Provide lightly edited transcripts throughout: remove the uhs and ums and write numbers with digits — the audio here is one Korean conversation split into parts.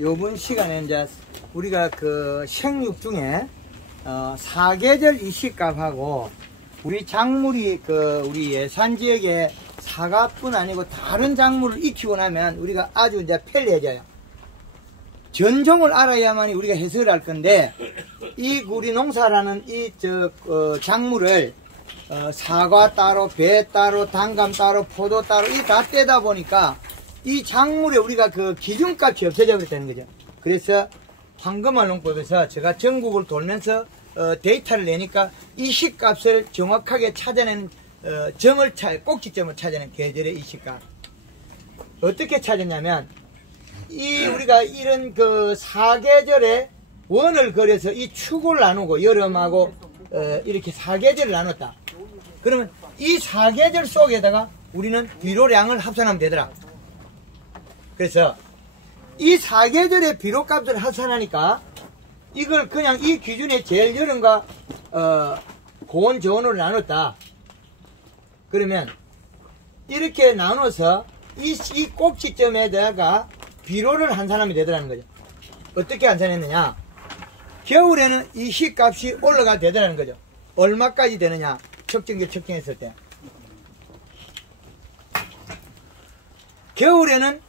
요번 시간에 이제 우리가 그 생육 중에 사계절 이식값하고 우리 작물이 우리 예산 지역에 사과뿐 아니고 다른 작물을 익히고 나면 우리가 아주 이제 편리해져요. 전종을 알아야만이 우리가 해석을 할 건데, 이 우리 농사라는 작물을 사과 따로, 배 따로, 단감 따로, 포도 따로 이 다 떼다 보니까 이 작물에 우리가 그 기준값이 없어져 버렸다는 거죠. 그래서 황금알농법에서 제가 전국을 돌면서 데이터를 내니까 이식값을 정확하게 찾아내는 꼭지점을 찾아내는 계절의 이식값. 어떻게 찾았냐면, 우리가 이런 그 사계절에 원을 그려서 이 축을 나누고 여름하고 이렇게 사계절을 나눴다. 그러면 이 사계절 속에다가 우리는 비료량을 합산하면 되더라. 그래서 이 사계절의 비료값을 합산하니까 이걸 그냥 이 기준에 제일 여름과 고온 저온으로 나눴다. 그러면 이렇게 나눠서 이 꼭지점에다가 비료를 환산하면 되더라는 거죠. 어떻게 환산했느냐? 겨울에는 이 시값이 올라가 되더라는 거죠. 얼마까지 되느냐? 측정기를 측정했을 때. 겨울에는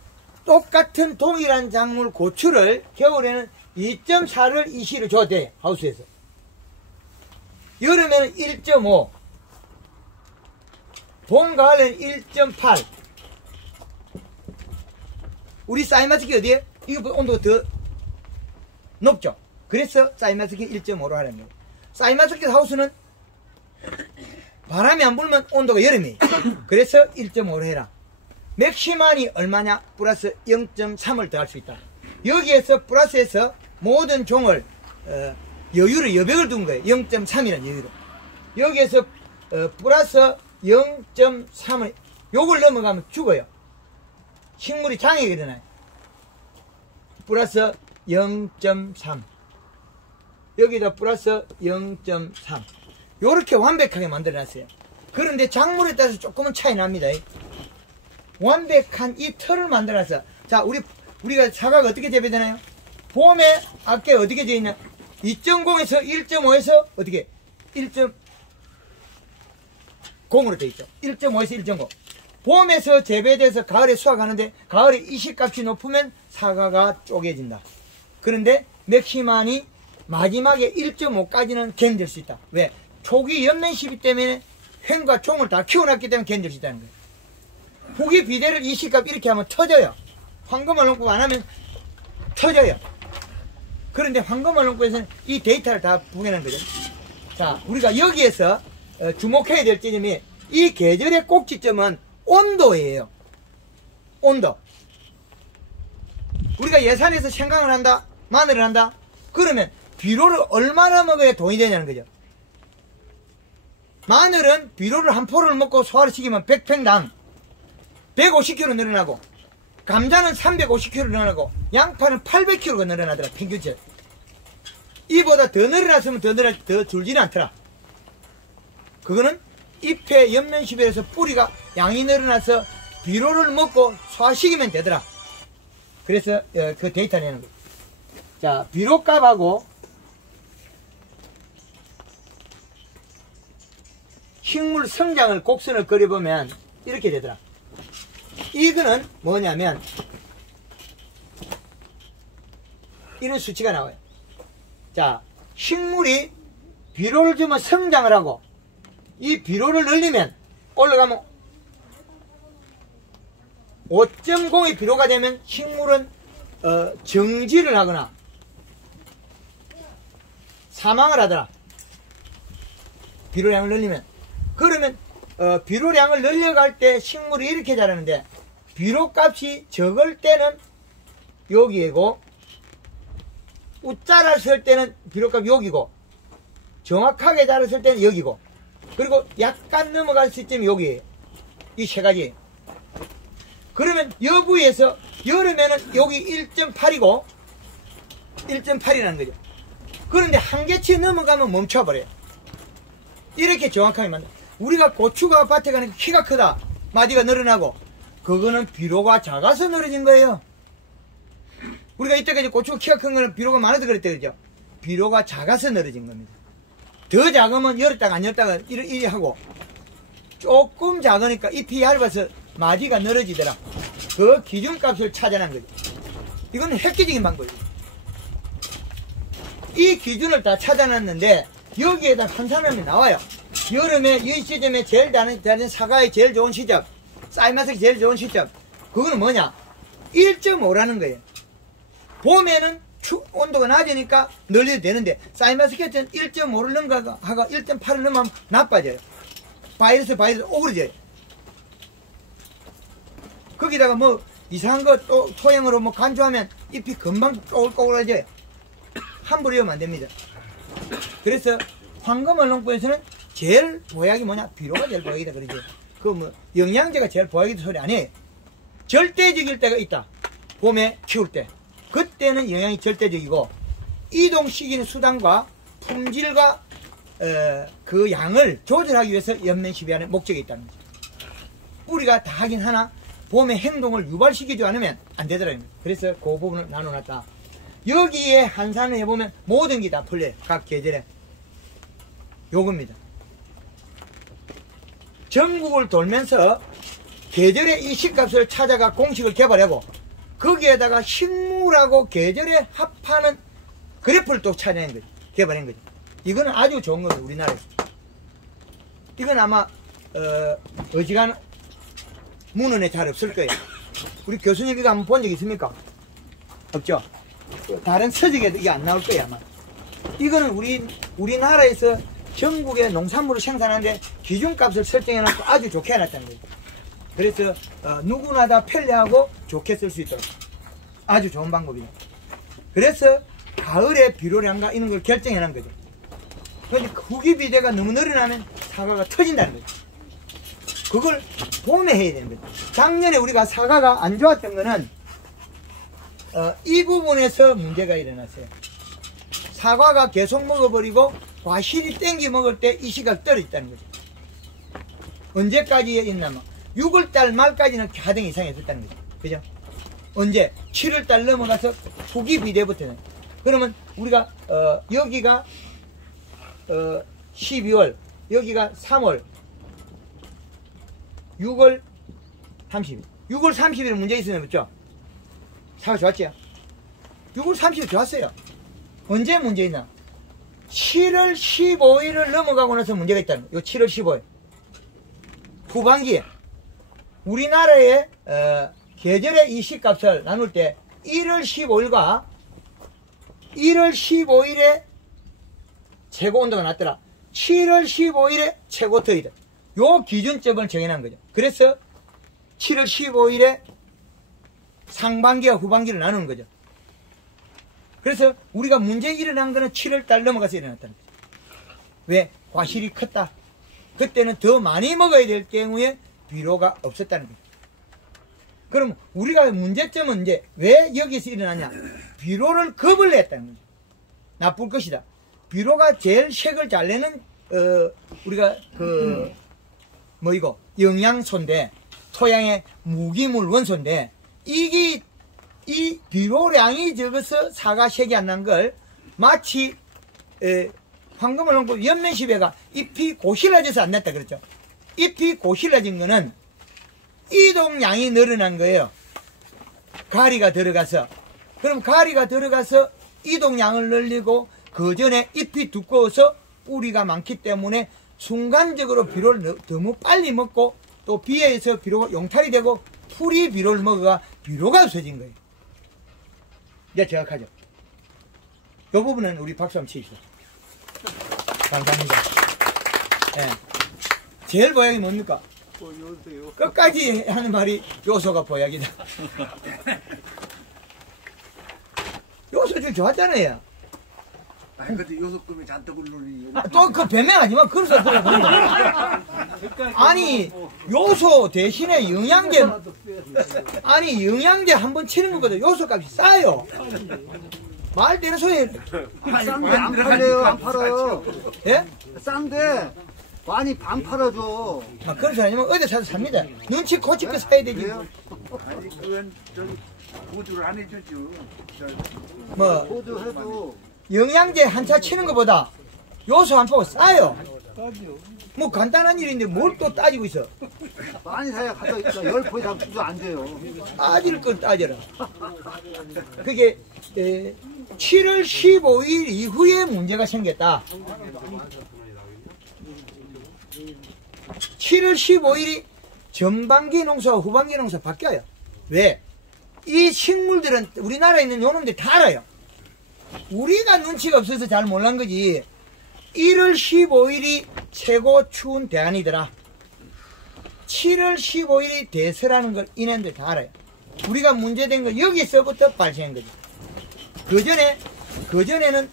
똑같은 동일한 작물 고추를 겨울에는 2.4를 이시를 줘도 돼. 하우스에서. 여름에는 1.5. 봄, 가을에는 1.8. 우리 사이마스키 어디에? 이거 온도가 더 높죠? 그래서 사이마스키 1.5로 하라는 거예요. 사이마스키 하우스는 바람이 안 불면 온도가 여름이에요. 그래서 1.5로 해라. 맥시만이 얼마냐? 플러스 0.3을 더할 수 있다. 여기에서 플러스에서 모든 종을 여백을 둔 거예요. 0.3이라는 여유로. 여기에서 플러스 0.3을 요걸 넘어가면 죽어요. 식물이 장애가 일어나요. 플러스 0.3 여기다 플러스 0.3 요렇게 완벽하게 만들어놨어요. 그런데 작물에 따라서 조금은 차이 납니다. 완벽한 이 틀을 만들어서, 자, 우리가 사과가 어떻게 재배되나요? 봄에 앞에 어떻게 되어 있냐? 2.0에서 1.5에서 어떻게? 1.0으로 되어 있죠. 1.5에서 1.5. 봄에서 재배돼서 가을에 수확하는데 가을에 이식값이 높으면 사과가 쪼개진다. 그런데 맥시만이 마지막에 1.5까지는 견딜 수 있다. 왜? 초기 연면 시비 때문에 횡과 종을 다 키워놨기 때문에 견딜 수 있다는 거예요. 후기 비대를 이식값 이렇게 하면 터져요. 황금알농법 안 하면 터져요. 그런데 황금알농법에서는 이 데이터를 다 부여하는 거죠. 자, 우리가 여기에서 주목해야 될 지점이 이 계절의 꼭지점은 온도예요. 온도. 우리가 예산에서 생강을 한다, 마늘을 한다. 그러면 비료를 얼마나 먹어야 돈이 되냐는 거죠. 마늘은 비료를 한 포를 먹고 소화를 시키면 100팽당 150kg 늘어나고, 감자는 350kg 늘어나고, 양파는 800kg가 늘어나더라. 평균치. 이보다 더 늘어났으면 더 줄지는 않더라. 그거는 잎의 옆면십에서 뿌리가 양이 늘어나서 비료를 먹고 소화시키면 되더라. 그래서 그 데이터 내는 거예요. 자, 비료값하고 식물 성장을 곡선을 그려보면 이렇게 되더라. 이거는 뭐냐면 이런 수치가 나와요. 자, 식물이 비료를 주면 성장을 하고, 이 비료를 늘리면 올라가면 5.0의 비료가 되면 식물은 정지를 하거나 사망을 하더라. 비료량을 늘리면. 그러면 비료량을 늘려갈 때 식물이 이렇게 자라는데, 비료값이 적을 때는 여기이고, 웃자를 쓸 때는 비료값이 여기고, 정확하게 자랐을 때는 여기고, 그리고 약간 넘어갈 시점이 여기에요. 이 세 가지. 그러면 여부에서 여름에는 여기 1.8이고 1.8이라는 거죠. 그런데 한계치 넘어가면 멈춰버려요. 이렇게 정확하게 만들어. 우리가 고추가 밭에 가니까 키가 크다, 마디가 늘어나고, 그거는 비료가 작아서 늘어진 거예요. 우리가 이때까지 고추가 키가 큰 거는 비료가 많아서 그랬다 그러죠. 비료가 작아서 늘어진 겁니다. 더 작으면 열었다가 안 열었다가 이리 하고, 조금 작으니까 잎이 얇아서 마디가 늘어지더라. 그 기준값을 찾아낸 거죠. 이건 획기적인 방법이에요. 이 기준을 다 찾아놨는데 여기에다 환산하면 나와요. 여름에 이 시점에 제일 다른 사과의 제일 좋은 시점, 쌀맛이 제일 좋은 시점, 그거는 뭐냐? 1.5라는 거예요. 봄에는 온도가 낮으니까 늘려도 되는데 쌀맛스켓은 1.5를 넘어가고 1.8을 넘으면 나빠져요. 바이러스 오그러져요. 거기다가 뭐 이상한 거 또 토양으로 뭐 간주하면 잎이 금방 꼬글꼬글해져요. 함부로 이러면 안 됩니다. 그래서 황금얼롱꽃에서는 제일 보약이 뭐냐? 비료가 제일 보약이다 그러죠. 그 뭐 영양제가 제일 보약이다 소리 아니에요. 절대적일 때가 있다. 봄에 키울 때. 그때는 영양이 절대적이고 이동 시기는 수단과 품질과 그 양을 조절하기 위해서 연면시비하는 목적이 있다는 거죠. 우리가 다 하긴 하나 봄에 행동을 유발시키지 않으면 안 되더라고요. 그래서 그 부분을 나눠놨다. 여기에 환산을 해보면 모든 게 다 풀려요. 각 계절에. 요겁니다. 전국을 돌면서 계절의 이 식값을 찾아가 공식을 개발하고 거기에다가 식물하고 계절에 합하는 그래프를 또 찾아낸 거죠. 개발한 거죠. 이거는 아주 좋은 거예요. 우리나라에서. 이건 아마 어지간 문헌에 잘 없을 거예요. 우리 교수님 이거 한번 본 적 있습니까? 없죠? 다른 서적에도 이게 안 나올 거예요 아마. 이거는 우리나라에서 전국의 농산물을 생산하는데 기준값을 설정해놓고 아주 좋게 해놨다는 거예요. 그래서 누구나 다 편리하고 좋게 쓸 수 있도록 아주 좋은 방법이에요. 그래서 가을에 비료량과 이런 걸 결정해놓은 거죠. 그런데 후기 비대가 너무 늘어나면 사과가 터진다는 거죠. 그걸 봄에 해야 되는 거죠. 작년에 우리가 사과가 안 좋았던 거는 이 부분에서 문제가 일어났어요. 사과가 계속 먹어버리고 과실이 땡기 먹을 때 이 시각 떨어졌다는 거죠. 언제까지 있나면 6월달 말까지는 가등 이상이 있었다는 거죠. 그죠? 언제? 7월달 넘어가서 후기 비대부터는. 그러면 우리가 여기가 12월, 여기가 3월, 6월 30일. 6월 30일 문제 있으면 없죠? 사과 좋았죠? 6월 30일 좋았어요. 언제 문제 있나? 7월 15일을 넘어가고 나서 문제가 있다는 거예요. 7월 15일. 후반기에. 우리나라의 계절의 이 시값을 나눌 때 1월 15일과 1월 15일에 최고 온도가 낮더라. 7월 15일에 최고 더위다. 요 기준점을 정해놓은 거죠. 그래서 7월 15일에 상반기와 후반기를 나누는 거죠. 그래서 우리가 문제 일어난 거는 7월달 넘어가서 일어났다는 거죠. 왜? 과실이 컸다. 그때는 더 많이 먹어야 될 경우에 비료가 없었다는 거죠. 그럼 우리가 문제점은 이제 왜 여기서 일어나냐? 비료를 겁을 냈다는 거죠. 나쁠 것이다. 비료가 제일 색을 잘 내는 우리가 영양소인데 토양의 무기물 원소인데 이 비료량이 적어서 사과색이 안 난 걸 마치 황금얼롱꽃 연면시배가 잎이 고실라져서 안 났다 그랬죠. 잎이 고실라진 거는 이동량이 늘어난 거예요. 가리가 들어가서. 그럼 가리가 들어가서 이동량을 늘리고 그 전에 잎이 두꺼워서 뿌리가 많기 때문에 순간적으로 비료를 너무 빨리 먹고 또 비에 의해서 비료가 용탈이 되고 풀이 비료를 먹어가 비료가 없어진 거예요. 이제 정확하죠? 이 부분은 우리 박수 한번 치시죠. 감사합니다. 네. 제일 보약이 뭡니까? 끝까지 하는 말이 요소가 보약이다. 요소 좀 좋았잖아요. 아니 근데 요소금이 잔뜩 울르니 또 그 변명하지만 그래서 들어보니까 아니 요소 대신에 영양제 아니 영양제 한번 치는 것보다 요소 값이 싸요. 말 되는 소리. 싼데 안 팔려요. 안 팔아요. 예? 싼데 많이 반 팔아줘. 막 그런 소리 아니면 어디 사서 삽니다. 눈치 고치고 사야 되지. 그래요? 아니 그건 저기 보조를 안 해주죠. 뭐 호주 해도 영양제 한 차 치는 것보다 요소 한 포가 싸요. 뭐 간단한 일인데 뭘 또 따지고 있어. 많이 사야 가져 있어. 10포에 잡수도 안 돼요. 따질 건 따져라. 그게 7월 15일 이후에 문제가 생겼다. 7월 15일이 전반기 농사와 후반기 농사 바뀌어요. 왜? 이 식물들은 우리나라에 있는 요놈들 다 알아요. 우리가 눈치가 없어서 잘 몰란 거지. 1월 15일이 최고 추운 대안이더라. 7월 15일이 대서라는 걸 이놈들 다 알아요. 우리가 문제된 건 여기서부터 발생한 거죠. 그전에는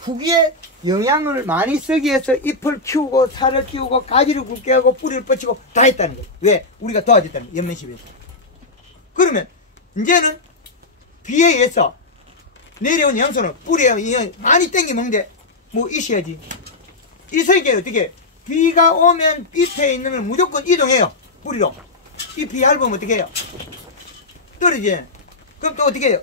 후기에 영양을 많이 쓰기 위해서 잎을 키우고 살을 키우고 가지를 굵게 하고 뿌리를 뻗치고 다 했다는 거예요. 왜? 우리가 도와줬다는 거예요. 연면십에서. 그러면 이제는 비에 의해서 내려온 양손을 뿌리에 많이 땡겨 먹는데 뭐 있어야지. 있어야지 어떻게? 비가 오면 잎에 있는 걸 무조건 이동해요. 뿌리로. 잎이 얇으면 어떻게 해요? 떨어지잖아요. 그럼 또 어떻게 해요?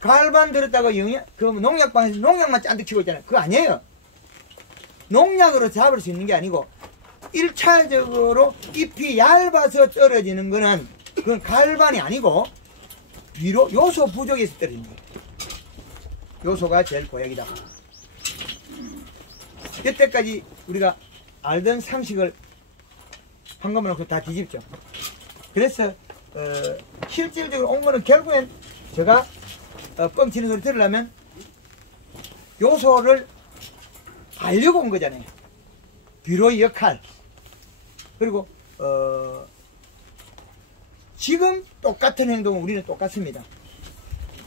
갈반 들었다가 농약방에서 농약만 짠뜩 치고 있잖아요. 그거 아니에요. 농약으로 잡을 수 있는 게 아니고 1차적으로 잎이 얇아서 떨어지는 거는 그건 갈반이 아니고 비로 요소 부족에서 떨어지는 거예요. 요소가 제일 고약이다. 여태까지 우리가 알던 상식을 한꺼번에 놓고 다 뒤집죠. 그래서 실질적으로 온 거는 결국엔 제가 뻥치는 소리 들으려면 요소를 알려고 온 거잖아요. 비료의 역할. 그리고 지금 똑같은 행동은 우리는 똑같습니다.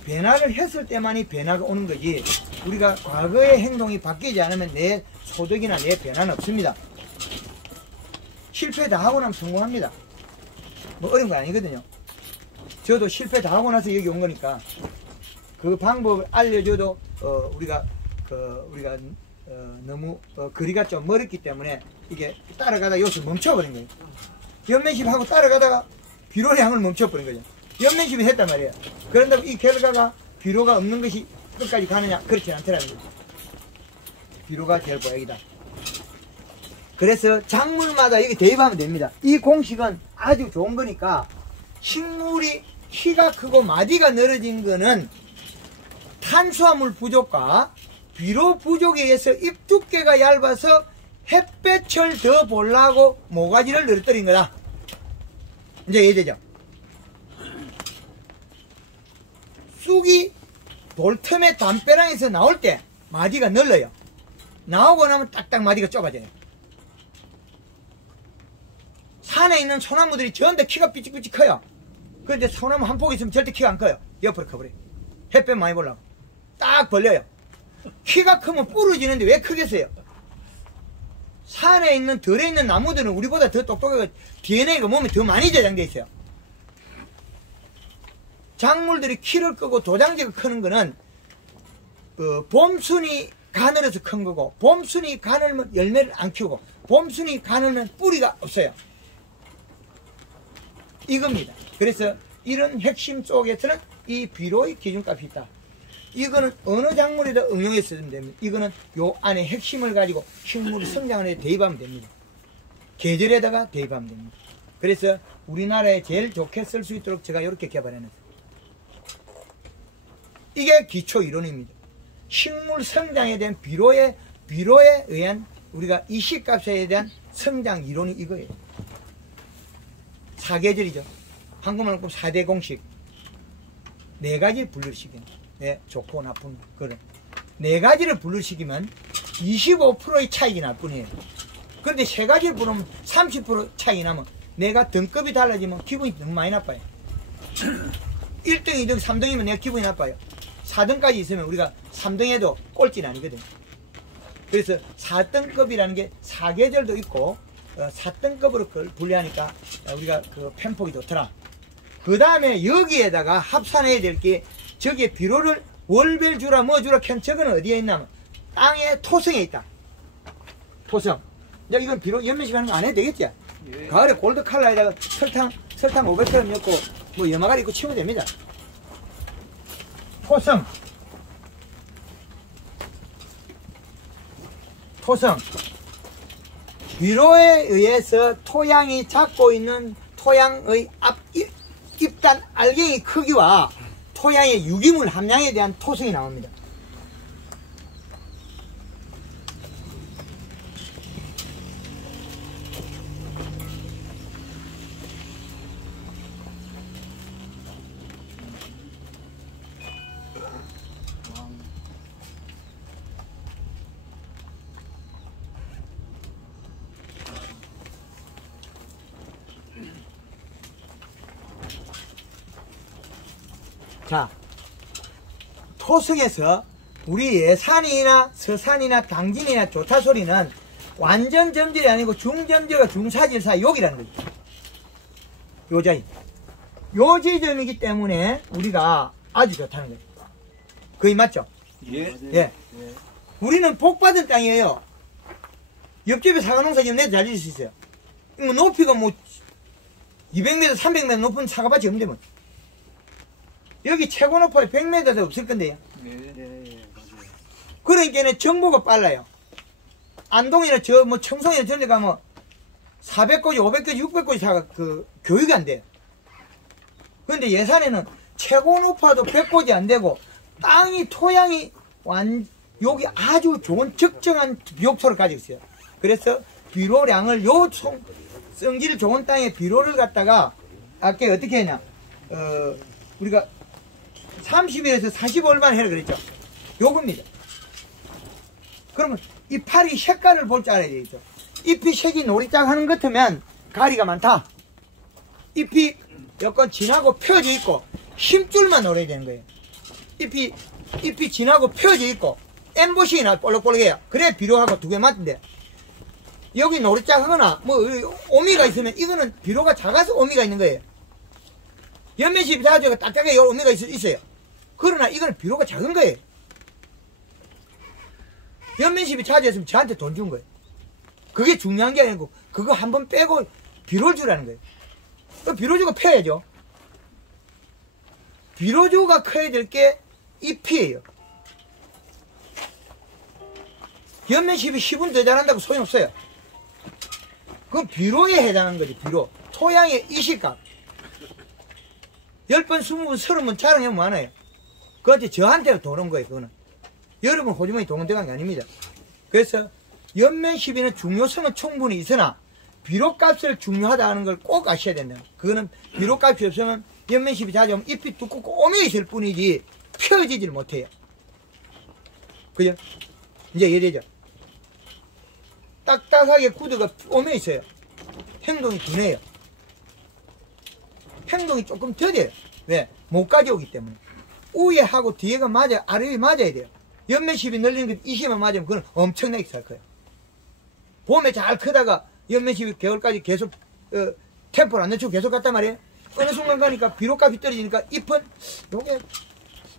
변화를 했을 때만이 변화가 오는 거지 우리가 과거의 행동이 바뀌지 않으면 내 소득이나 내 변화는 없습니다. 실패 다 하고 나면 성공합니다. 뭐 어려운 거 아니거든요. 저도 실패 다 하고 나서 여기 온 거니까 그 방법을 알려줘도 우리가 너무 거리가 좀 멀었기 때문에 이게 따라가다 여기서 멈춰버린 거예요. 연면십하고 따라가다가 비료의 양을 멈춰버린 거죠. 연면십이 했단 말이에요. 그런다고 이 결과가 비료가 없는 것이 끝까지 가느냐? 그렇지 않더라는 거죠. 비료가 제일 고약이다. 그래서 작물마다 여기 대입하면 됩니다. 이 공식은 아주 좋은 거니까 식물이 키가 크고 마디가 늘어진 거는 탄수화물 부족과 비료 부족에 의해서 잎 두께가 얇아서 햇볕을 더 보려고 모가지를 늘어뜨린 거다. 이제 이해되죠? 쑥이 돌틈의 담벼락에서 나올 때 마디가 늘어요. 나오고 나면 딱딱 마디가 좁아져요. 산에 있는 소나무들이 전부 키가 삐찍삐찍 커요. 그런데 소나무 한 폭 있으면 절대 키가 안 커요. 옆으로 커버려요. 햇볕 많이 보려고. 딱 벌려요. 키가 크면 부러지는데 왜 크겠어요? 산에 있는 들에 있는 나무들은 우리보다 더 똑똑하고 DNA가 몸에 더 많이 저장되어 있어요. 작물들이 키를 끄고 도장지가 크는 거는 봄순이 가늘어서 큰 거고 봄순이 가늘면 열매를 안 키우고 봄순이 가늘면 뿌리가 없어요. 이겁니다. 그래서 이런 핵심 속에서는 이 비료의 기준값이 있다. 이거는 어느 작물에도 응용해서 쓰면 됩니다. 이거는 요 안에 핵심을 가지고 식물이 성장하는 데 대입하면 됩니다. 계절에다가 대입하면 됩니다. 그래서 우리나라에 제일 좋게 쓸 수 있도록 제가 이렇게 개발해놨어요. 이게 기초 이론입니다. 식물 성장에 대한 비료에 의한 우리가 이식값에 대한 성장 이론이 이거예요. 사계절이죠. 한국말 놓고 4대 공식. 4가지 분류시키는. 네, 좋고 나쁜 그런 4가지를 분류시키면 25%의 차이가 날 뿐이에요. 그런데 3가지를 부르면 30% 차이 나면 내가 등급이 달라지면 기분이 너무 많이 나빠요. 1등, 2등, 3등이면 내가 기분이 나빠요. 4등까지 있으면 우리가 3등에도 꼴찌는 아니거든요. 그래서 4등급이라는 게 사계절도 있고 4등급으로 그걸 분류하니까 우리가 그 편폭이 좋더라. 그 다음에 여기에다가 합산해야 될 게 저기에 비료를 월별 주라 뭐 주라 캔 저거는 어디에 있냐면 땅의 토성에 있다. 토성. 이제 이건 비료 연면식 하는 거 안 해도 되겠지? 예. 가을에 골드 칼라에다가 설탕 500g 넣고 뭐 염화가리 있고 치우면 됩니다. 토성. 비료에 의해서 토양이 잡고 있는 토양의 잎단 알갱이 크기와 토양의 유기물 함량에 대한 토성이 나옵니다. 자, 토성에서 우리 예산이나 서산이나 당진이나 조타소리는 완전 점질이 아니고 중점질과 중사질 사이 여기라는 거죠. 요자인. 요 지점이기 때문에 우리가 아주 좋다는 거죠. 그게 맞죠? 예. 예. 우리는 복받은 땅이에요. 옆집에 사과농사 지금 내도 잘 지을 수 있어요. 뭐 높이가 뭐 200m, 300m 높은 사과밭이 없는데 뭐. 여기 최고 높이가 100m도 없을 건데요. 그러니까 정보가 빨라요. 안동이나 뭐 청송이나 저런 데 가면 400고지, 500고지, 600고지 사가 교육이 안 돼요. 그런데 예산에는 최고 높아도 100고지 안 되고 땅이 토양이 여기 아주 좋은 적정한 비옥토를 가지고 있어요. 그래서 비료량을 성질 좋은 땅에 비료를 갖다가 아까 어떻게 했냐 우리가 30일에서 45일만 해라 그랬죠. 요겁니다. 그러면 이 파리 색깔을 볼 줄 알아야 되겠죠. 잎이 색이 노리짝 하는 것 같으면 가리가 많다. 잎이 약간 진하고 펴져 있고 힘줄만 노려야 되는 거예요. 잎이 진하고 펴져 있고 엠보싱이 나 볼록볼록해요. 그래 비료하고 두 개 맞는데 여기 노리짝 하거나 뭐 오미가 있으면 이거는 비료가 작아서 오미가 있는 거예요. 연면십이 작아지고 딱딱하게 오미가 있어요. 그러나 이거는 비료가 작은 거예요. 연면십이 작아졌으면 저한테 돈 준 거예요. 그게 중요한 게 아니고 그거 한번 빼고 비료를 주라는 거예요. 그 비료주가 펴야죠. 비료주가 커야 될 게 잎이에요. 연면십이 10분 더 자란다고 소용없어요. 그건 비료에 해당하는 거지. 비료. 토양의 이식값. 10번, 20번, 30번 자랑하면 많아요. 그한테 저한테는 돈 온 거예요. 그거는. 여러분 호주머니 돈 들어간 게 아닙니다. 그래서 연면 시비는 중요성은 충분히 있으나 비료값을 중요하다 하는 걸 꼭 아셔야 된다. 그거는 비료값이 없으면 연면 시비 자주하면 잎이 두껍고 오며 있을 뿐이지 펴지질 못해요. 그죠? 이제 이해되죠? 딱딱하게 구두가 오며 있어요. 행동이 둔해요. 행동이 조금 더뎌요. 왜? 못 가져오기 때문에. 위에하고 뒤에가 맞아야, 아래에 맞아야 돼요. 연면십이 늘리는 게 20만 맞으면 그건 엄청나게 잘 커요. 봄에 잘 크다가 연면십이 겨울까지 계속 템포를 안 늦추고 계속 갔단 말이에요. 어느 순간 가니까 비료값이 떨어지니까 잎은 요게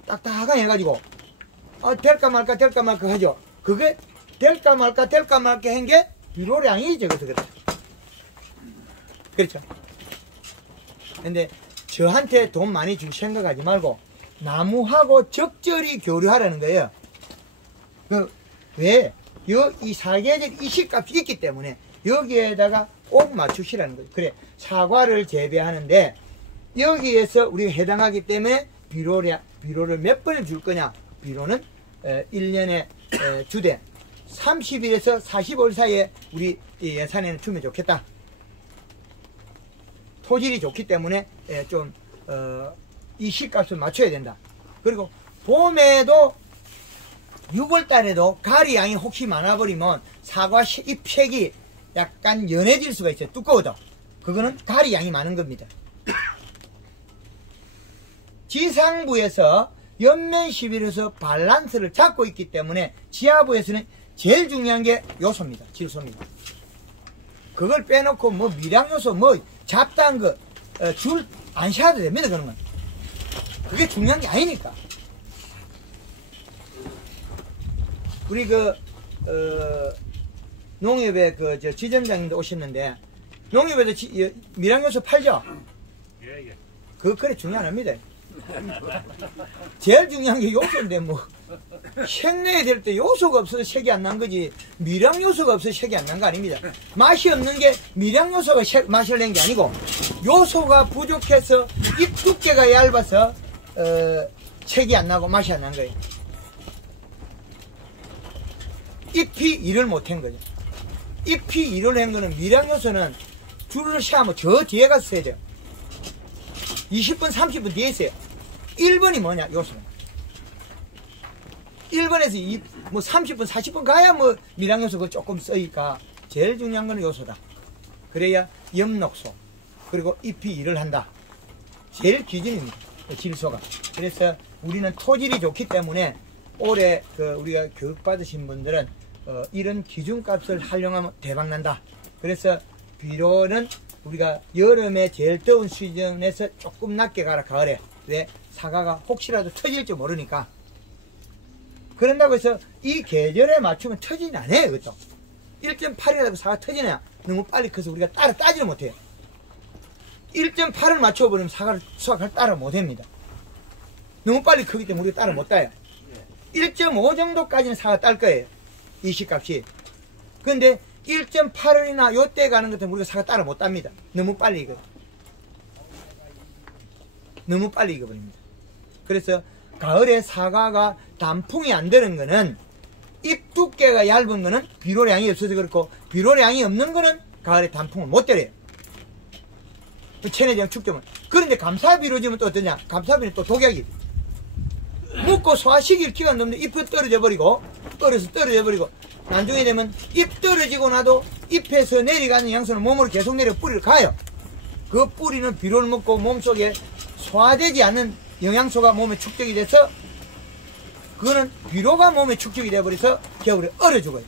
딱딱하게 해가지고 될까 말까 하죠. 그게 될까 말까 한 게 비료량이 적어서 그래요. 그렇죠. 근데 저한테 돈 많이 줄 생각하지 말고 나무하고 적절히 교류하라는 거예요. 왜? 이 사계절 이식값이 있기 때문에 여기에다가 꼭 맞추시라는 거예요. 그래, 사과를 재배하는데 여기에서 우리가 해당하기 때문에 비료를 몇 번을 줄 거냐? 비료는 1년에 주되 30일에서 45일 사이에 우리 예산에는 주면 좋겠다. 토질이 좋기 때문에 좀 이 시값을 맞춰야 된다. 그리고 봄에도 6월 달에도 가리 양이 혹시 많아버리면 사과 잎색이 약간 연해질 수가 있어요. 두꺼워도. 그거는 가리 양이 많은 겁니다. 지상부에서 옆면 시비로서 밸런스를 잡고 있기 때문에 지하부에서는 제일 중요한 게 요소입니다. 질소입니다. 그걸 빼놓고 뭐 미량 요소 뭐 잡다한 거 줄 안 셔도 됩니다. 그런 건. 그게 중요한 게 아니니까. 우리 농협에 저 지점장님도 오셨는데, 농협에도 미량요소 팔죠? 예, 예. 그거 그래 중요한 겁니다. 제일 중요한 게 요소인데, 색 내야 될 때 요소가 없어서 색이 안 난 거지, 미량 요소가 없어서 색이 안 난 거 아닙니다. 맛이 없는 게 미량 요소가 맛을 낸 게 아니고, 요소가 부족해서 잎 두께가 얇아서 색이 안 나고 맛이 안 난 거예요. 잎이 일을 못한 거죠. 잎이 일을 한 거는, 미량 요소는 줄을 세우면 저 뒤에 가서 써야 돼요. 20분, 30분 뒤에 있어요. 1번이 뭐냐, 요소는. 1번에서 30분, 40분 가야 미량 요소가 조금 쓰니까, 제일 중요한 거는 요소다. 그래야 엽록소, 그리고 잎이 일을 한다. 제일 기준입니다. 질소가. 그래서 우리는 토질이 좋기 때문에, 올해 우리가 교육받으신 분들은, 이런 기준값을 활용하면 대박난다. 그래서 비료는 우리가 여름에 제일 더운 시즌에서 조금 낮게 가라, 가을에. 왜? 사과가 혹시라도 터질지 모르니까. 그런다고 해서 이 계절에 맞추면 터지진 않아요, 그것도. 1.8이라도 사과 터지냐? 너무 빨리 커서 우리가 따지를 못해요. 1.8을 맞춰버리면 수확을 따라 못합니다. 너무 빨리 크기 때문에 우리가 따라 못 따요. 1.5 정도까지는 사과 딸 거예요, 이 시값이. 근데 1.8이나 요때 가는 것 때문에 우리가 사과 따라 못 땁니다. 너무 빨리 익어요. 너무 빨리 익어버립니다. 그래서 가을에 사과가 단풍이 안 되는 거는, 잎 두께가 얇은 거는 비료량이 없어서 그렇고, 비료량이 없는 거는 가을에 단풍을 못 때려요. 체내장 축점은. 그런데 감사비료 주면 또 어떠냐? 감사비는 또 독약이. 묵고 소화시킬 기간 넘는데 잎이 떨어져 버리고, 얼어서 떨어져 버리고, 나중에 되면 잎 떨어지고 나도 잎에서 내려가는 양수는 몸으로 계속 내려 뿌리를 가요. 그 뿌리는 비료를 먹고 몸속에 소화되지 않는 영양소가 몸에 축적이 돼서, 그거는 비료가 몸에 축적이 돼버려서 겨울에 얼어 죽어요.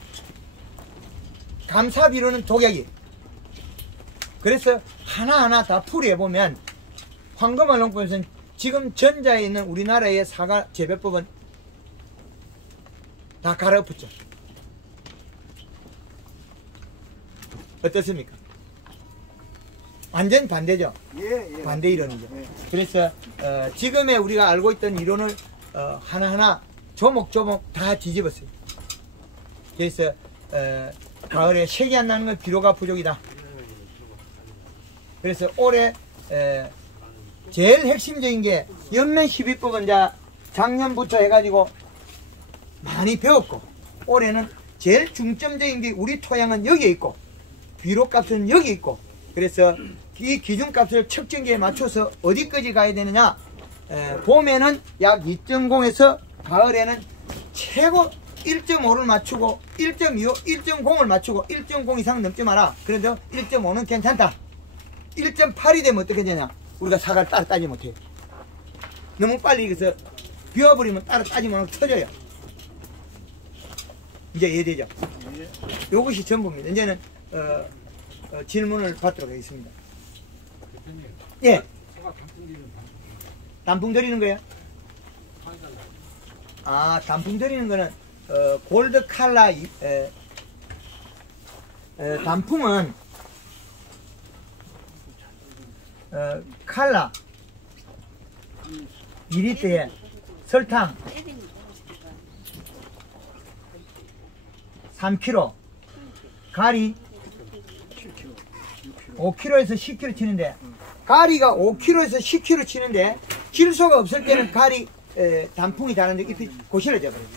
감사비료는 독약이에요. 그래서 하나하나 다 풀이해보면, 황금알 농법에서는 지금 전자에 있는 우리나라의 사과 재배법은 다 갈아엎었죠. 어떻습니까? 완전 반대죠. 예. 반대 이론이죠. 예. 그래서 지금의 우리가 알고 있던 이론을 하나하나 조목조목 다 뒤집었어요. 그래서 가을에 색이 안 나는 건 비료가 부족이다. 그래서 올해 제일 핵심적인 게 연면 12법은 이제 작년부터 해가지고 많이 배웠고, 올해는 제일 중점적인 게 우리 토양은 여기에 있고 비료값은 여기 있고, 그래서 이 기준값을 측정기에 맞춰서 어디까지 가야 되느냐, 봄에는 약 2.0에서 가을에는 최고 1.5를 맞추고 1.25, 1.0을 맞추고 1.0 이상 넘지 마라. 그래도 1.5는 괜찮다. 1.8이 되면 어떻게 되냐, 우리가 사과를 따라 따지 못해요. 너무 빨리 익어서 비워버리면 따라 따지면 터져요. 이제 이해되죠? 이것이 전부입니다. 이제는 질문을 받도록 하겠습니다. 예. 단풍 드리는 거예요? 아, 단풍 드리는 거는 골드 칼라. 단풍은 칼라 2리터에 설탕 3kg, 가리 5kg에서 10kg 치는데, 가리가 5kg에서 10kg 치는데 질소가 없을 때는 가리 단풍이 다른데 잎이 고실해져 버려요.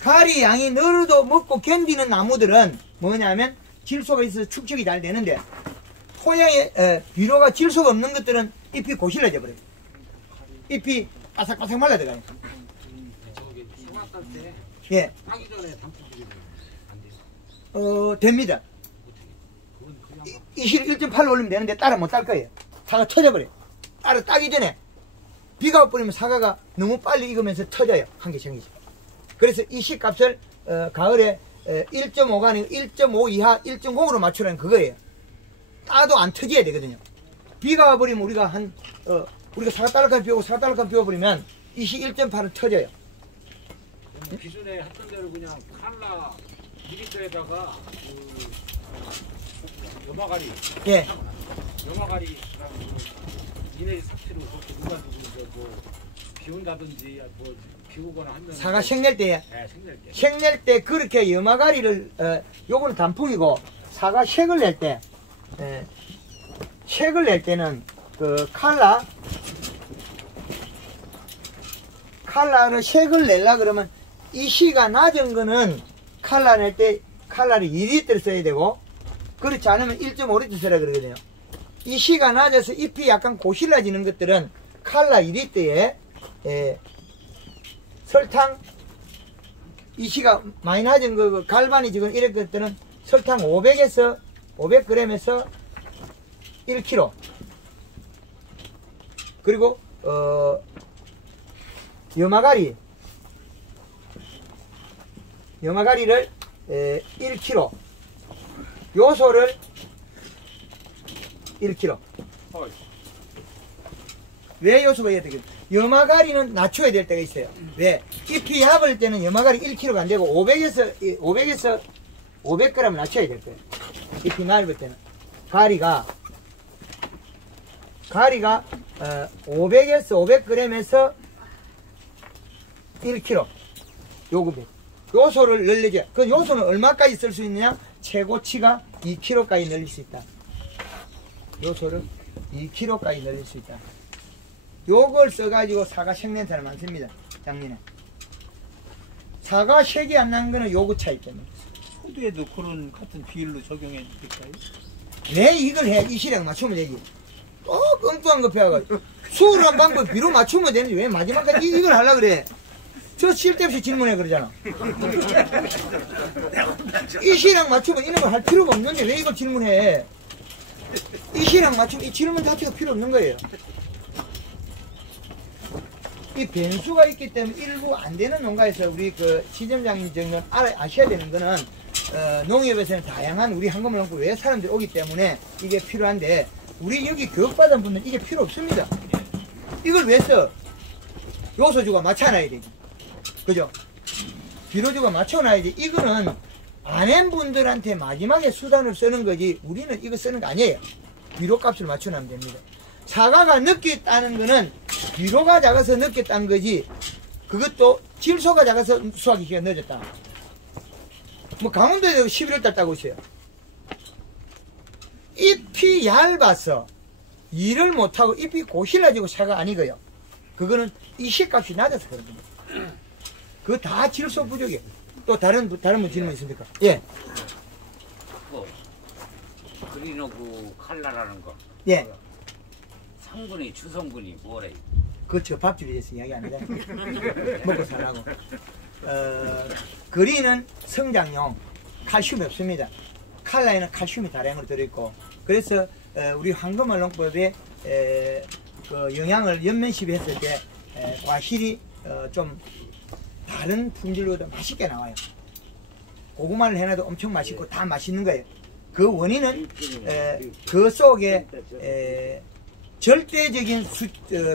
가리 양이 늘어도 먹고 견디는 나무들은 뭐냐면 질소가 있어서 축적이 잘 되는데, 토양에 비료가 질소가 없는 것들은 잎이 고실해져 버려요. 잎이 바삭바삭 말라 들어가요. 예. 하기 전에 단풍 드리면 안 돼요? 됩니다. 1.8로 올리면 되는데 따라 못 딸 거예요. 사과 터져버려요. 따라 따기 전에 비가 와버리면 사과가 너무 빨리 익으면서 터져요. 한 개씩 한 개씩. 그래서 이 시값을 가을에 1.5가 아니고 1.5 이하 1.0으로 맞추라는 그거예요. 따도 안 터져야 되거든요. 비가 와버리면 우리가 우리가 사과 딸락한 비우고 사과 딸락한 비워버리면 이 시 1.8은 터져요. 기존에 했던 대로 그냥 칼라 2리터에다가 그 염화가리, 예. 염화가리랑 이내지 삭제로 그렇게 누가지고 이제 뭐 비운다든지 뭐 비우거나 하면 사과 색낼 때에 네, 생낼 때. 색낼 때 그렇게 염화가리를 요거는 단풍이고 사과 색을 낼 때 색을 낼 때는 그 칼라를 색을 내려 그러면 이시가 낮은 거는 칼라 낼 때 칼라를 2리터를 써야 되고 그렇지 않으면 1.5리터 쓰라 그러거든요. 이시가 낮아서 잎이 약간 고실라지는 것들은 칼라 2리터에 설탕 이시가 많이 낮은 거 갈반이 지금 이런 것들은 설탕 500에서 500g에서 1kg 그리고 염화가리를 1kg 요소를 1kg 왜 요소가 해야 되겠어요? 염화가리는 낮춰야 될 때가 있어요. 왜? 잎이 얇을 때는 염화가리 1kg가 안 되고 500g 낮춰야 될 거예요. 잎이 얇을 때는 가리가 500에서 500g에서 1kg 요금이 요소를 늘려줘야 그 요소는 얼마까지 쓸 수 있느냐? 최고치가 2kg까지 늘릴 수 있다. 요소를 2kg까지 늘릴 수 있다. 요걸 써가지고 사과 색냄새를 많습니다. 작년에 사과 색이 안 난 거는 요거 차이 때문에. 포도에도 그런 같은 비율로 적용해 줄까요? 왜 이걸 해? 이 시력 맞추면 되지. 또 엉뚱한 거 배워가지고 수월한 방법 비로 맞추면 되는데 왜 마지막까지 이걸 하려고 그래? 저 쓸데없이 질문해 그러잖아. 이 시력 맞추면 이런 걸 할 필요가 없는데 왜 이걸 질문해? 이 시력 맞추면 이 질문 자체가 필요 없는 거예요. 이 변수가 있기 때문에 일부 안 되는 농가에서 우리 그 지점장님 정도 아셔야 되는 거는 농협에서는 다양한 우리 한국말 농부 외 사람들이 오기 때문에 이게 필요한데 우리 여기 교육받은 분들은 이게 필요 없습니다. 이걸 왜 써? 요소주가 맞춰놔야 되지. 그죠? 비료주가 맞춰놔야지. 이거는 안한 분들한테 마지막에 수단을 쓰는 거지 우리는 이거 쓰는 거 아니에요. 비료값을 맞춰놓으면 됩니다. 사과가 늦게 따는 거는 비료가 작아서 늦게 딴 거지 그것도 질소가 작아서 수확이 늦었다. 뭐 강원도에도 11월달 따고 있어요. 잎이 얇아서 일을 못하고 잎이 고실라지고 사과 아니고요. 그거는 이식값이 낮아서 그런 겁니다. 그거 다 질소 부족이에요. 또 다른 분 질문 있습니까? 예. 그리노그 칼라라는 거. 예. 성분이 주성분이 뭐래? 그렇죠. 밥줄이 돼서 이야기 안 하잖아요. 먹고 살라고. 그린은 성장용, 칼슘이 없습니다. 칼라에는 칼슘이 다량으로 들어있고, 그래서 우리 황금알 농법에 그 영양을 연면시비했을 때 과실이 좀 다른 품질보다 맛있게 나와요. 고구마를 해놔도 엄청 맛있고 다 맛있는 거예요. 그 원인은 그 속에 절대적인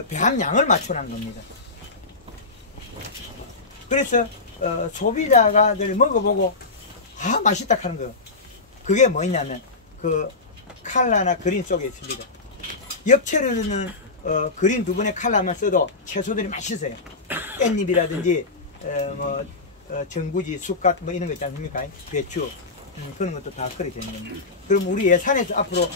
배합량을 맞춰놓은 겁니다. 그래서 소비자가들 먹어보고 아 맛있다 하는 거예요. 그게 뭐냐면 그 칼라나 그린 속에 있습니다. 엽채로는 그린 두 번의 칼라만 써도 채소들이 맛있어요. 깻잎이라든지 전구지, 쑥갓 뭐 이런 거 있지 않습니까? 배추 그런 것도 다 그렇게 되는 겁니다. 그럼 우리 예산에서 앞으로